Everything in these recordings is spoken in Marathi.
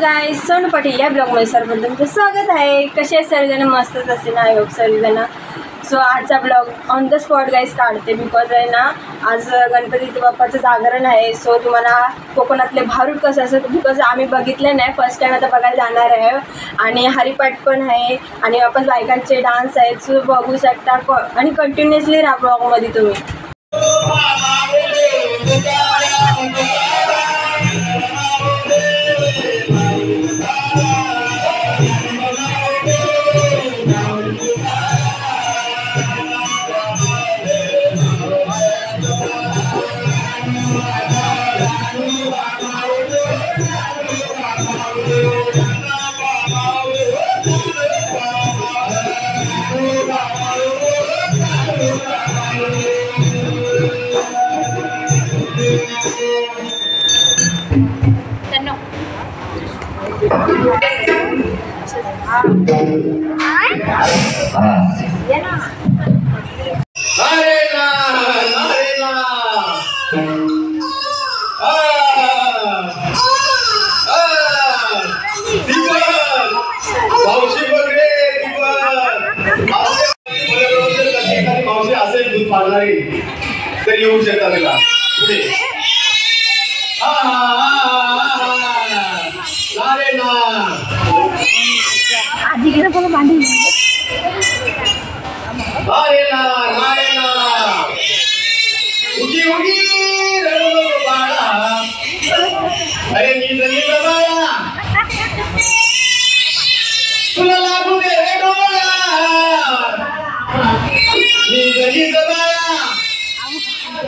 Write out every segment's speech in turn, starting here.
गाइस, सोनू पाटील या ब्लॉगमध्ये सर्वांचं तुमचं स्वागत आहे। कसे सर्वजण मस्तच असेल ना, योग सर्वजण। सो आजचा blog on the spot guys काढते बिकॉज आहे ना आज गणपती बाप्पाचं जागरण आहे। सो तुम्हाला कोकणातले भारूड कसं असं बिकॉज आम्ही बघितलं नाही, फर्स्ट टाइम आता बघायला जाणार आहे। आणि हरिपाठ पण आहे आणि आपण बायकांचे डान्स आहेत, सो बघू शकता आणि कंटिन्युअसली राहा ब्लॉगमध्ये तुम्ही। तर येऊ शकता त्याला पुढे आजीकडे बोला बांधून उगी उगी रडू बाळा अरे नींद बाळा तुला लागू दे रे डोळा नींद बाळा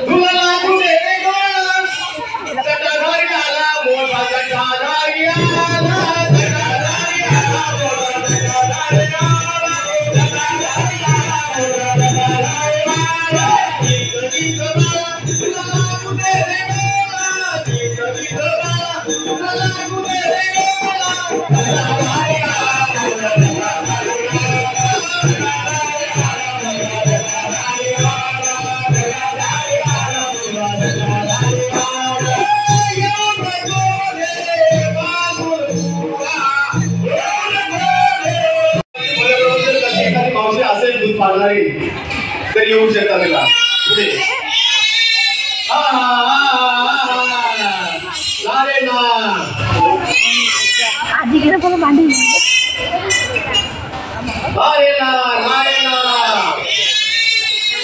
तुला लागू दे रे डोळा चटाधारी आला मोठा चटाधारी आला तर येऊ शकता त्याला पुढे आजीकडे बोला बांधून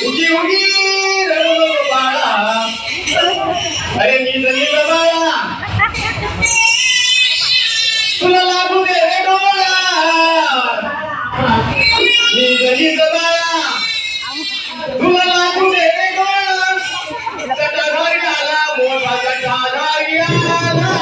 उगी उगी रडू बाळा अरे नींद बाळा तुला लागू दे रे डोळा नींद बाळा तुला लागू दे रे डोळा चटाधारी आला मोठा चटाधारी आला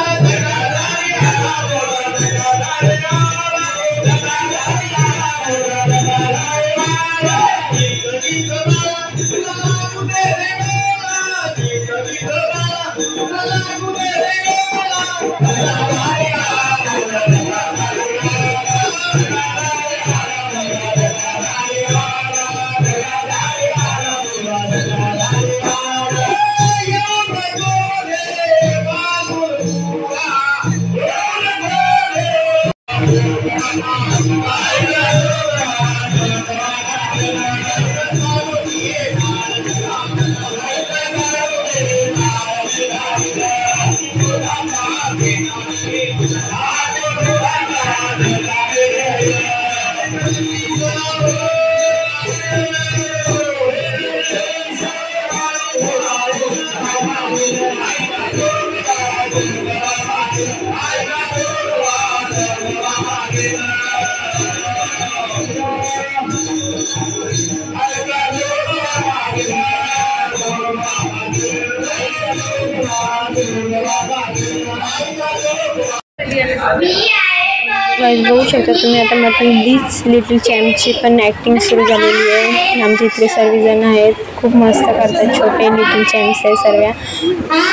मी आहे गाईज बघू शकता तुम्ही आता मटन दिस लिटिल चॅम्पची पण ॲक्टिंग सुरू झालेली आहे. आमचे इथे सर्वजण आहेत, खूप मस्त करतात. छोटे लिटिल चॅम्प्स आहे सर्व,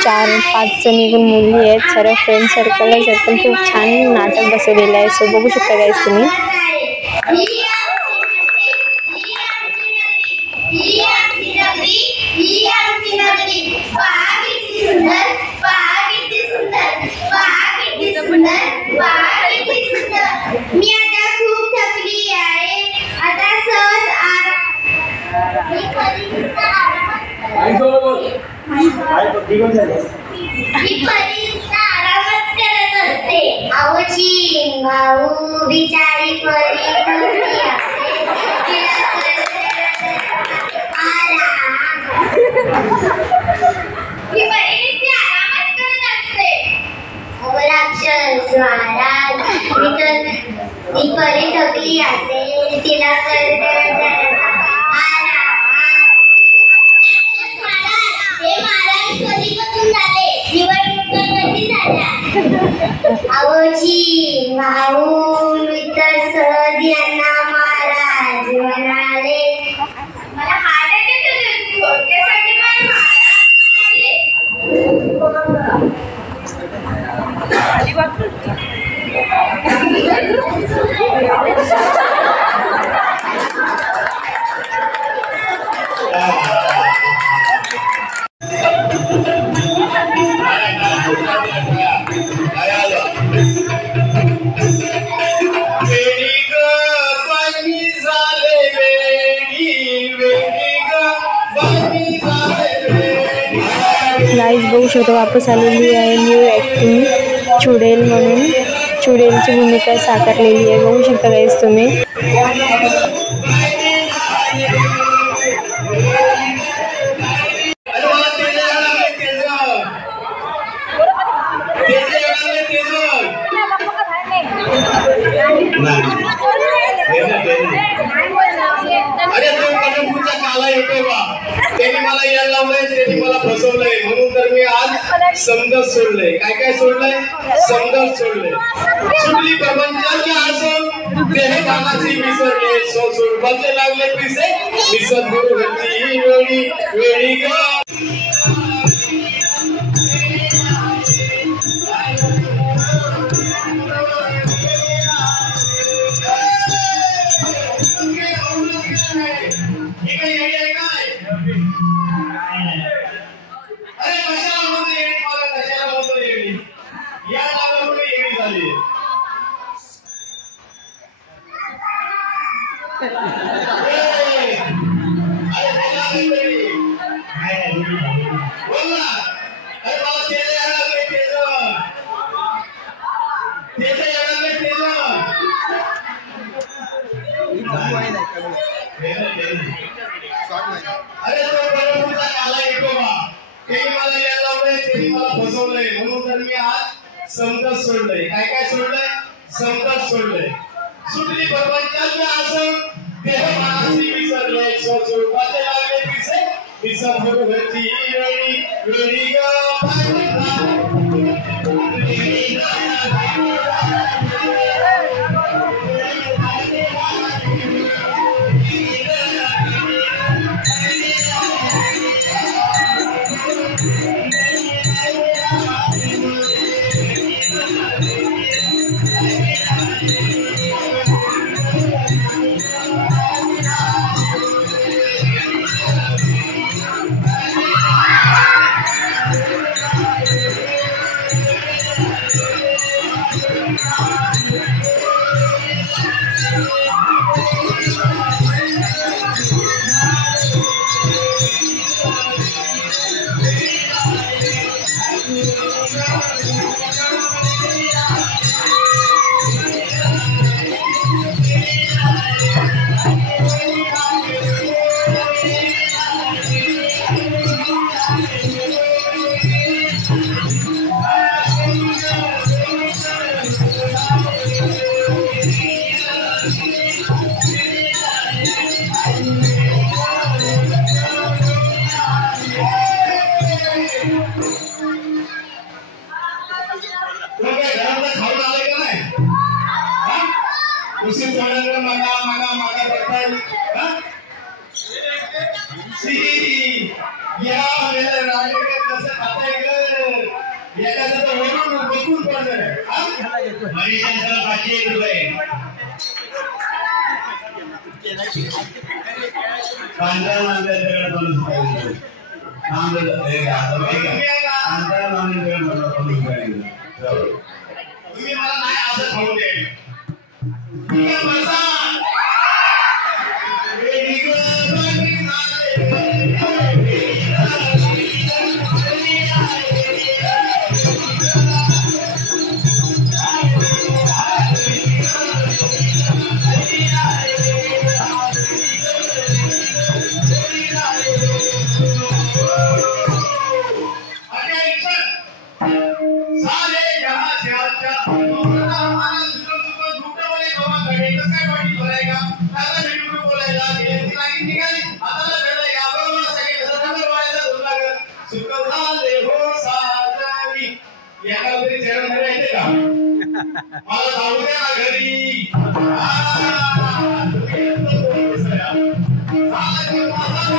4-5 जणी मुली आहेत, सर्व फ्रेंड सर्कलच आहेत, पण खूप छान नाटक बसवलेलं आहे. सो बघू शकता गाईज तुम्ही. मी आता खूप थकली आहे. आता सहज आरामच करत असते. आऊची भाऊ बिचारी परी थकली असते. ही परी आरामच करत असते. राक्षस महाराज, ती परी थकली असेल, तिला हे महाराज कधीपासून झाले? निवडणुकांमध्ये झाल्या. आवची भाऊ मित्र सहज यांना महाराज म्हणाले, मला हार्ट अटॅक येतो, थोडक्यासाठी मला महाराज गाईज बघू शकतो वापस आलेली आहे न्यू ॲक्टिंग चुडेल म्हणून. चुडेलची भूमिका साकारलेली आहे, बघू शकता गाईज तुम्ही. अरे तो कदमपूरचा काला येतो बा, त्यांनी मला यायला लावलंय, त्यांनी मला फसवलंय, म्हणून तर मी आज समजत सोडलंय. काय काय सोडलंय? समजत सोडलंय. सुटली प्रपंचाची आसं, देह कानाची विसरले, स्वरूपाचे लागले पिसे, विसर गुरु घरची वेळी वेळी ग. अरे तो कदमपूरचा काला येतो बा, त्यांनी मला यायला लावलंय, त्यांनी मला फसवलंय, म्हणून तर मी आज समजत सोडलंय. काय काय सोडलंय? समजत सोडलंय. सुटली प्रपंचाची आसं, देह कानाची विसरले, स्वरूपाचे लागले पिसे, विसर गुरु घरची वेळी वेळी ग. घरातला खाऊन चुकून पडलं मनीषांचा 501 रुपये कांदा मांजर बोलून पाहिजे तुम्ही मला नाही असं खाऊ दे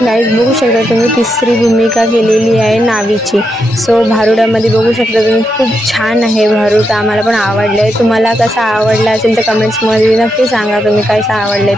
गाईज बघू शकता तुम्ही तिसरी भूमिका केलेली आहे नावीची. सो भारुडामध्ये बघू शकता तुम्ही खूप छान आहे भारूड. आम्हाला पण आवडलं आहे. तुम्हाला कसा आवडला असेल तर कमेंट्समध्ये नक्की सांगा तुम्ही कसं आवडले.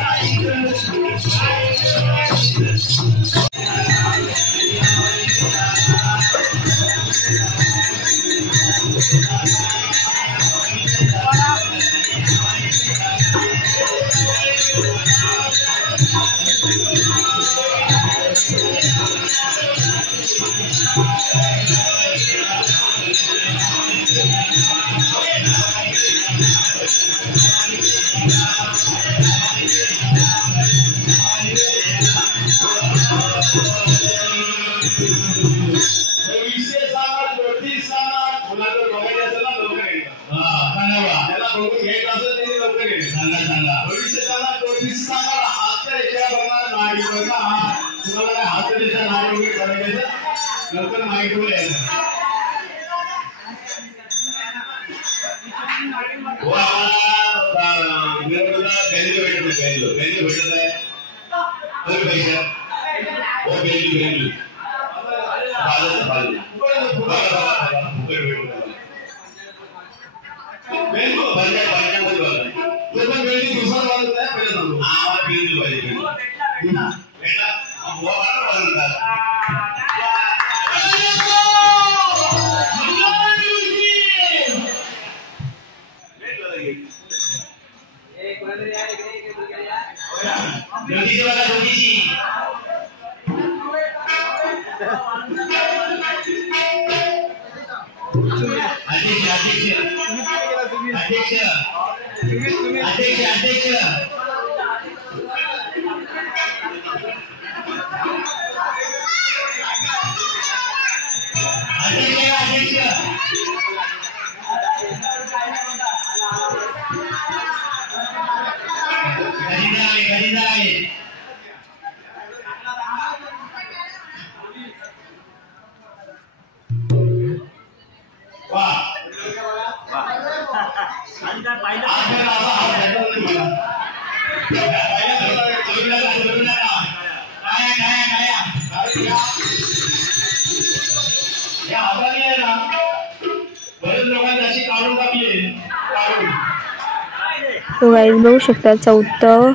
तो गाईज बघू शकता चौथं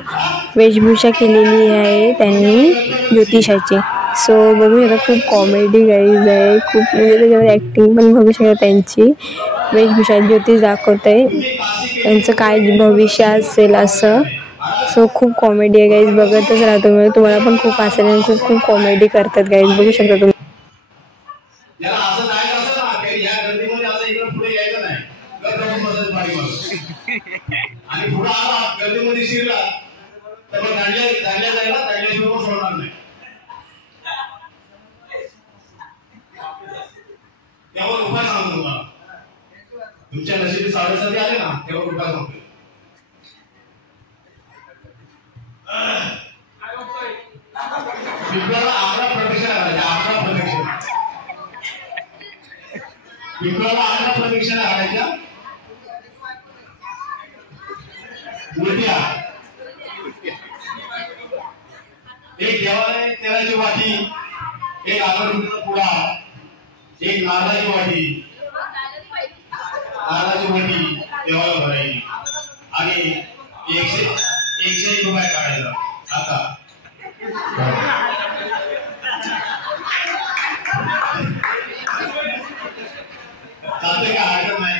वेशभूषा केलेली आहे त्यांनी ज्योतिषाची. सो बघू शकता खूप कॉमेडी गाईज आहे. खूप म्हणजे त्याच्यामध्ये ॲक्टिंग पण बघू शकता. त्यांची वेशभूषा ज्योतिष दाखवत आहे त्यांचं काय भविष्य असेल असं. सो खूप कॉमेडी आहे गाईज. बघतच राहतो मी. तुम्हाला पण खूप हसेल आणि खूप खूप कॉमेडी करतात गाईज. बघू शकता तुम्ही. आणि पुढे आला गर्दीमध्ये शिरला तर मग दांडल्या जायला दांडल्याशिवाय सोडणार नाही. त्यावर उपाय सांगतो तुम्हाला. तुमच्या नशिबी 7:30 आले ना त्यावर उपाय सांगतो. पिंपळाला आकडा प्रदक्षिणा करायची. आकडा प्रदक्षिणा पिंपळाला आकडा प्रदक्षिणा करायच्या. उलट्या एक देवालय तेलाची वाटी, एक अगरबत्तीचा पुडा, एक नारळाची वाटी ताराची भटी देवाला भरायची आणि 101 रुपये काढायचा. आता चालतंय का? हरकत नाही.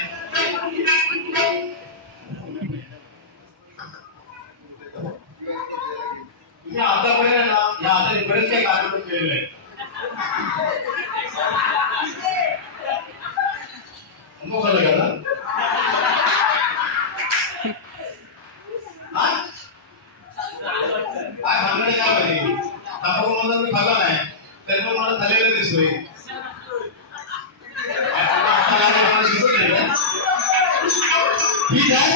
तुम्ही आतापर्यंत ना या आता बरेच काही कार्यक्रम केलेले आहेत. मग झालं का ना? काय भांडण काय माहिती तांबाखू मला मी खाल्ला नाही तरी पण मला खाल्लेलं दिसतोय. ठीक आहे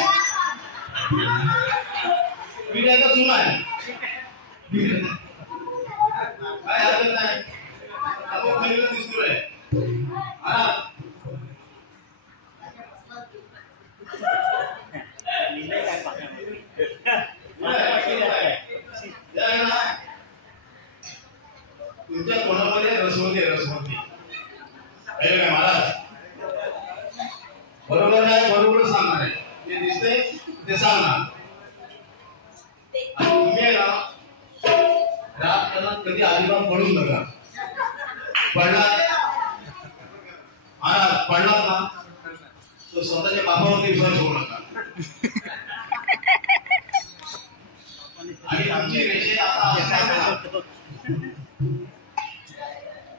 मी त्याचा चुना आहे काय हरकत नाही. तांबाखू खाल्लेलं दिसतोय. तुमच्या कोणामध्ये रसवंती रसवंती काय महाराज बरोबर आहे. बरोबर सांगणार आहे. जे दिसते ते सांगणार. तुम्ही ना राजकारणात कधी अजिबात पडून नका. पडलात महाराज पडलात ना तो स्वतःच्या बापावरती विश्वास ठेवू नका. आणि आमची रेषे आता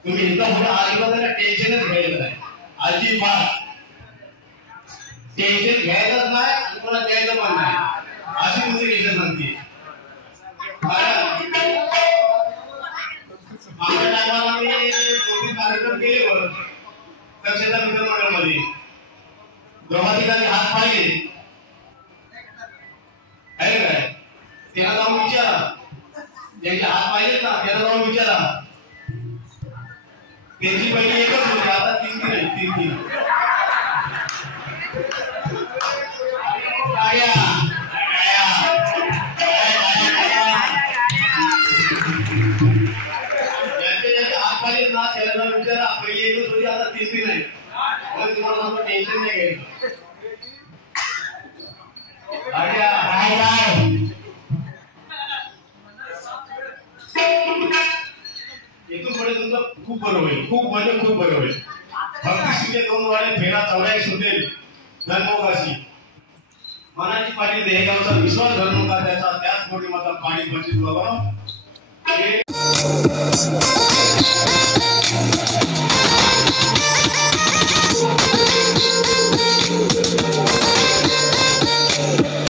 तुम्ही इथं पुढे अजिबात टेन्शनच घ्यायचं नाही. अजिबात टेन्शन घ्यायचंच नाही आणि कोणा द्यायचं पण नाही अशी तुमची रेषा सांगते. मागच्या टायमाला मी 2-3 कार्यक्रम केले बरं कक्षेच्या मित्रमंडळामध्ये. जेव्हा ठिकाणी हात पाहिले आहे काय त्याला जाऊन विचारा. ज्यांचे हात पाहिलेत ना त्याला जाऊन विचारा. त्यांची पहिली एकच होती आता 3-3 आहे. 3-3 ज्यांचे हात पाहिलेत ना त्याला जाऊन विचारा. पहिली एकच होती आता 3-3 आहे. मग तुम्हाला सांगतो टेन्शन नाही घ्यायचं. इथून पुढे तुमचं खूप बरं होईल. खूप म्हणजे खूप बरं होईल. फक्त 2 वाडे फेरा 84 सुटेल धर्मोगाशी मनाची पाणी देहगावचा विश्वास धरू नका. त्याचा त्याच कोटी माझा पाणी बचित बाबा